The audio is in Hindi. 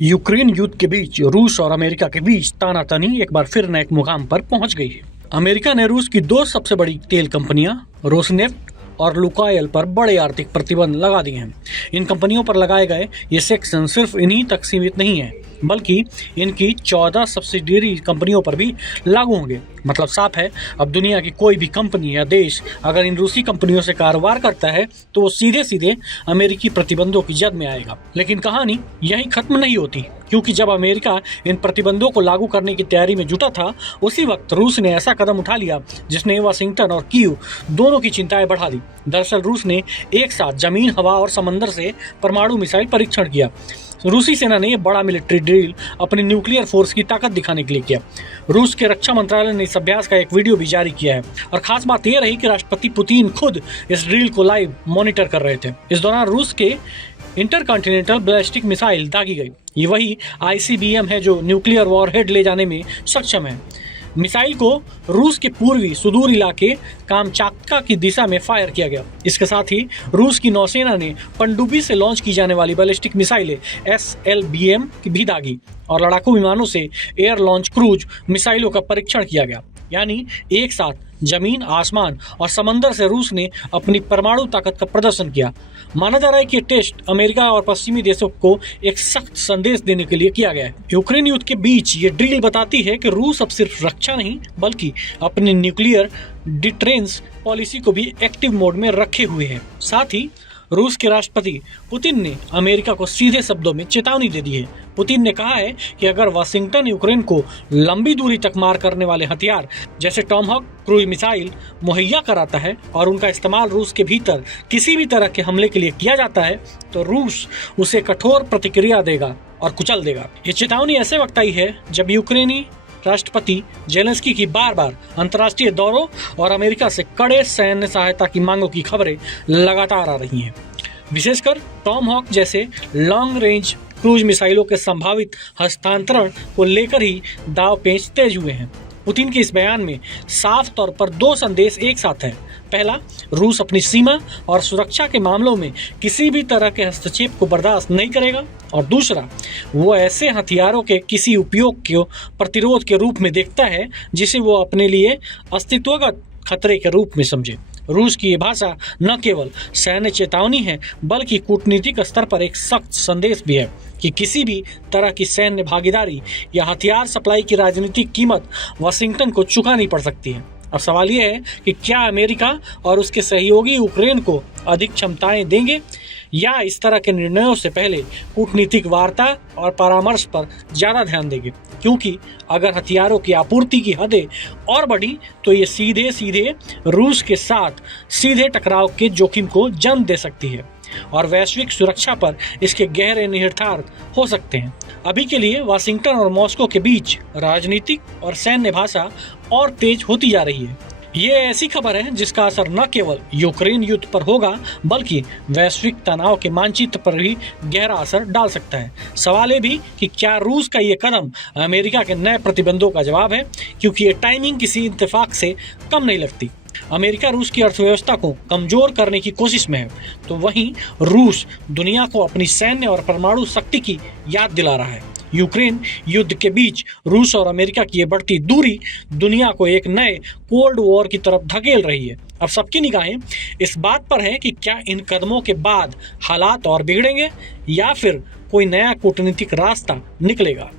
यूक्रेन युद्ध के बीच रूस और अमेरिका के बीच तानातनी एक बार फिर नए मुकाम पर पहुंच गई है। अमेरिका ने रूस की दो सबसे बड़ी तेल कंपनियां रोसनेफ्ट और लुकायल पर बड़े आर्थिक प्रतिबंध लगा दिए हैं। इन कंपनियों पर लगाए गए ये सेक्शन सिर्फ इन्हीं तक सीमित नहीं है, बल्कि इनकी 14 सब्सिडियरी कंपनियों पर भी लागू होंगे। मतलब साफ है, अब दुनिया की कोई भी कंपनी या देश अगर इन रूसी कंपनियों से कारोबार करता है तो वो सीधे सीधे अमेरिकी प्रतिबंधों की जद में आएगा। लेकिन कहानी यहीं खत्म नहीं होती, क्योंकि जब अमेरिका इन प्रतिबंधों को लागू करने की तैयारी में जुटा था, उसी वक्त रूस ने ऐसा कदम उठा लिया जिसने वाशिंगटन और कीव दोनों की चिंताएं बढ़ा दी। दरअसल रूस ने एक साथ जमीन, हवा और समंदर से परमाणु मिसाइल परीक्षण किया। रूसी सेना ने यह बड़ा मिलिट्री ड्रिल अपनी न्यूक्लियर फोर्स की ताकत दिखाने के लिए किया। रूस के रक्षा मंत्रालय ने इस अभ्यास का एक वीडियो भी जारी किया है और खास बात यह रही कि राष्ट्रपति पुतिन खुद इस ड्रिल को लाइव मॉनिटर कर रहे थे। इस दौरान रूस के इंटरकॉन्टिनेंटल बैलिस्टिक मिसाइल दागी गई। ये वही ICBM है जो न्यूक्लियर वॉरहेड ले जाने में सक्षम है। मिसाइल को रूस के पूर्वी सुदूर इलाके कामचाटका की दिशा में फायर किया गया। इसके साथ ही रूस की नौसेना ने पनडुब्बी से लॉन्च की जाने वाली बैलिस्टिक मिसाइलें SLBM की भी दागी और लड़ाकू विमानों से एयर लॉन्च क्रूज मिसाइलों का परीक्षण किया गया। यानी एक साथ जमीन, आसमान और समंदर से रूस ने अपनी परमाणु ताकत का प्रदर्शन किया। माना जा रहा है कि ये टेस्ट अमेरिका और पश्चिमी देशों को एक सख्त संदेश देने के लिए किया गया है। यूक्रेन युद्ध के बीच ये ड्रिल बताती है कि रूस अब सिर्फ रक्षा नहीं बल्कि अपनी न्यूक्लियर डिटरेंस पॉलिसी को भी एक्टिव मोड में रखे हुए है। साथ ही रूस के राष्ट्रपति पुतिन ने अमेरिका को सीधे शब्दों में चेतावनी दे दी है। पुतिन ने कहा है कि अगर वाशिंगटन यूक्रेन को लंबी दूरी तक मार करने वाले हथियार जैसे टॉमहॉक क्रूज मिसाइल मुहैया कराता है और उनका इस्तेमाल रूस के भीतर किसी भी तरह के हमले के लिए किया जाता है, तो रूस उसे कठोर प्रतिक्रिया देगा और कुचल देगा। ये चेतावनी ऐसे वक्त आई है जब यूक्रेनी राष्ट्रपति जेलेंस्की की बार बार अंतर्राष्ट्रीय दौरों और अमेरिका से कड़े सैन्य सहायता की मांगों की खबरें लगातार आ रही हैं। विशेषकर टॉमहॉक जैसे लॉन्ग रेंज क्रूज मिसाइलों के संभावित हस्तांतरण को लेकर ही दांव पेच तेज हुए हैं। पुतिन के इस बयान में साफ तौर पर दो संदेश एक साथ हैं। पहला, रूस अपनी सीमा और सुरक्षा के मामलों में किसी भी तरह के हस्तक्षेप को बर्दाश्त नहीं करेगा, और दूसरा, वो ऐसे हथियारों के किसी उपयोग को प्रतिरोध के रूप में देखता है जिसे वो अपने लिए अस्तित्वगत खतरे के रूप में समझे। रूस की ये भाषा न केवल सैन्य चेतावनी है बल्कि कूटनीतिक स्तर पर एक सख्त संदेश भी है कि किसी भी तरह की सैन्य भागीदारी या हथियार सप्लाई की राजनीतिक कीमत वाशिंगटन को चुकानी पड़ सकती है। अब सवाल यह है कि क्या अमेरिका और उसके सहयोगी यूक्रेन को अधिक क्षमताएं देंगे या इस तरह के निर्णयों से पहले कूटनीतिक वार्ता और परामर्श पर ज्यादा ध्यान देंगे, क्योंकि अगर हथियारों की आपूर्ति की हदें और बढ़ी तो ये सीधे सीधे रूस के साथ सीधे टकराव के जोखिम को जन्म दे सकती है और वैश्विक सुरक्षा पर इसके गहरे निहितार्थ हो सकते हैं। अभी के लिए वाशिंगटन और मॉस्को के बीच राजनीतिक और सैन्य भाषा और तेज होती जा रही है। ये ऐसी खबर है जिसका असर न केवल यूक्रेन युद्ध पर होगा बल्कि वैश्विक तनाव के मानचित्र पर भी गहरा असर डाल सकता है। सवाल ये भी कि क्या रूस का ये कदम अमेरिका के नए प्रतिबंधों का जवाब है, क्योंकि ये टाइमिंग किसी इत्तेफाक से कम नहीं लगती। अमेरिका रूस की अर्थव्यवस्था को कमजोर करने की कोशिश में है, तो वहीं रूस दुनिया को अपनी सैन्य और परमाणु शक्ति की याद दिला रहा है। यूक्रेन युद्ध के बीच रूस और अमेरिका की ये बढ़ती दूरी दुनिया को एक नए कोल्ड वॉर की तरफ धकेल रही है। अब सबकी निगाहें इस बात पर है कि क्या इन कदमों के बाद हालात और बिगड़ेंगे या फिर कोई नया कूटनीतिक रास्ता निकलेगा।